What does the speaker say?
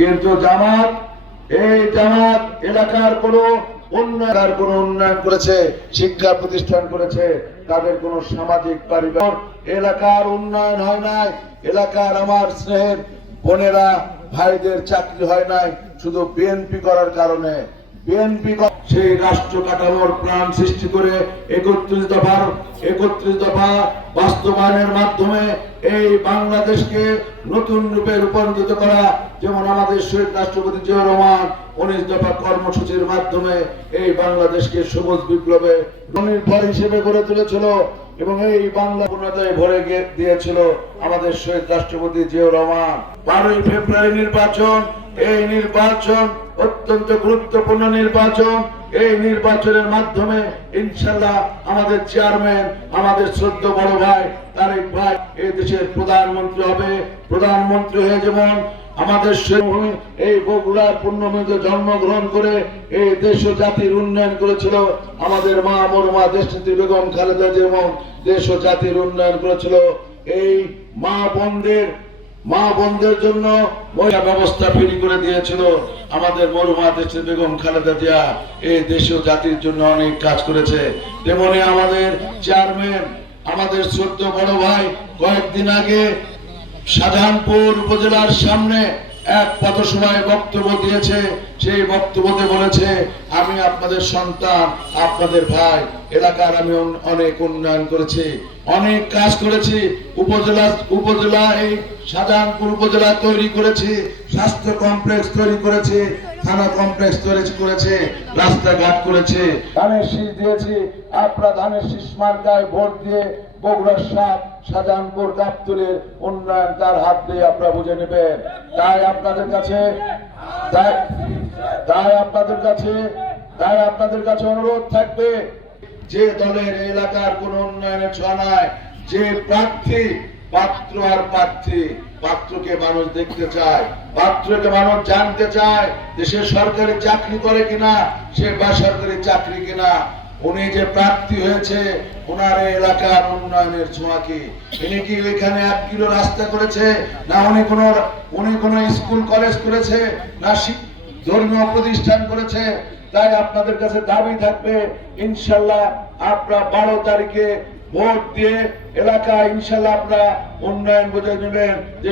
কিন্তু জামাত এলাকার কোনো উন্নয়ন করেছে, শিক্ষা প্রতিষ্ঠান করেছে, তাদের কোনো সামাজিক পারিবারিক এলাকার উন্নয়ন হয় নাই। এলাকার আমার স্নেহের বোনেরা ভাইদের চাকরি হয় নাই শুধু বিএনপি করার কারণে। বিএনপি সেই রাষ্ট্র কাঠামোর প্ল্যান সৃষ্টি করে 31 দফা বাস্তবায়নের মাধ্যমে এই বাংলাদেশকে নতুন রূপে রূপান্তরিত করা, যেমন আমাদের শহীদ রাষ্ট্রপতি জিয়াউর রহমান 19 দফা কর্মসূচির মাধ্যমে এই বাংলাদেশকে সবুজ বিপ্লবে স্বনির্ভর হিসেবে গড়ে তুলেছিল এবং এই বাংলা পূর্ণতায় ভরে দিয়েছিল আমাদের শহীদ রাষ্ট্রপতি জিয়াউর রহমান। 12ই ফেব্রুয়ারি নির্বাচন, এই নির্বাচন অত্যন্ত গুরুত্বপূর্ণ নির্বাচন। এই নির্বাচনের মাধ্যমে ইনশাআল্লাহ আমাদের চেয়ারম্যান, আমাদের শ্রদ্ধেয় বড় ভাই তারেক ভাই এই দেশের প্রধানমন্ত্রী হবে। প্রধানমন্ত্রী হয়ে যেমন আমাদের এই বগুড়ার পুণ্যভূমিতে জন্মগ্রহণ করে এই দেশ ও জাতির উন্নয়ন করেছিল, আমাদের মা মরমা দেশনেত্রী বেগম খালেদা যেমন দেশ ও জাতির উন্নয়ন করেছিল, এই মা বোনদের জন্য মহিলা ব্যবস্থা ফ্রি করে দিয়েছিল আমাদের মরমা দেশনেত্রী বেগম খালেদা জিয়া। এই দেশ ও জাতির জন্য অনেক কাজ করেছে। তেমনি আমাদের চেয়ারম্যান, আমাদের শ্রদ্ধেয় বড় ভাই কয়েকদিন আগে শাহজাহানপুর উপজেলার সামনে এক পথসভায় বক্তব্য দিয়েছে। সেই বক্তব্যতে বলেছে, আমি আপনাদের সন্তান, আপনাদের ভাই, এলাকার আমি অনেক উন্নয়ন করেছি, অনেক কাজ করেছি। উপজেলা এই শাহজাহানপুর উপজেলা তৈরি করেছি, স্বাস্থ্য কমপ্লেক্স তৈরি করেছি, থানা কমপ্লেক্স তৈরি করেছে, রাস্তাঘাট করেছে, ধানের শীষ দিয়েছি। আপনারা ধানের শীষ মার্কায় ভোট দিয়ে বগুড়ার শাহজাহানপুর গাবতলীর উন্নয়ন তার হাত দিয়ে আপনারা বুঝে নেবেন। তাই আপনাদের কাছে অনুরোধ থাকবে, যে দলের এলাকার কোন উন্নয়নের ছোঁয়া নাই, যে প্রার্থী, পাত্র আর প্রার্থী, পাত্রকে মানুষ দেখতে চায়, পাত্রকে মানুষ জানতে চায় যে সে সরকারি চাকরি করে কিনা, সে বেসরকারি চাকরি কিনা, উনি যে প্রার্থী হয়েছে ওনার এলাকার উন্নয়নের ছোঁয়া কি, ইনি কি এখানে 1 কিলো রাস্তা করেছে, না উনি কোন স্কুল কলেজ করেছে, না ধর্মীয় প্রতিষ্ঠান করেছে। তাই আপনাদের কাছে দাবি থাকবে, ইনশাআল্লাহ আপনারা 12 তারিখে ভোট দিয়ে এলাকা ইনশাআল্লাহ আপনারা উন্নয়ন বুঝে নেবেন। যে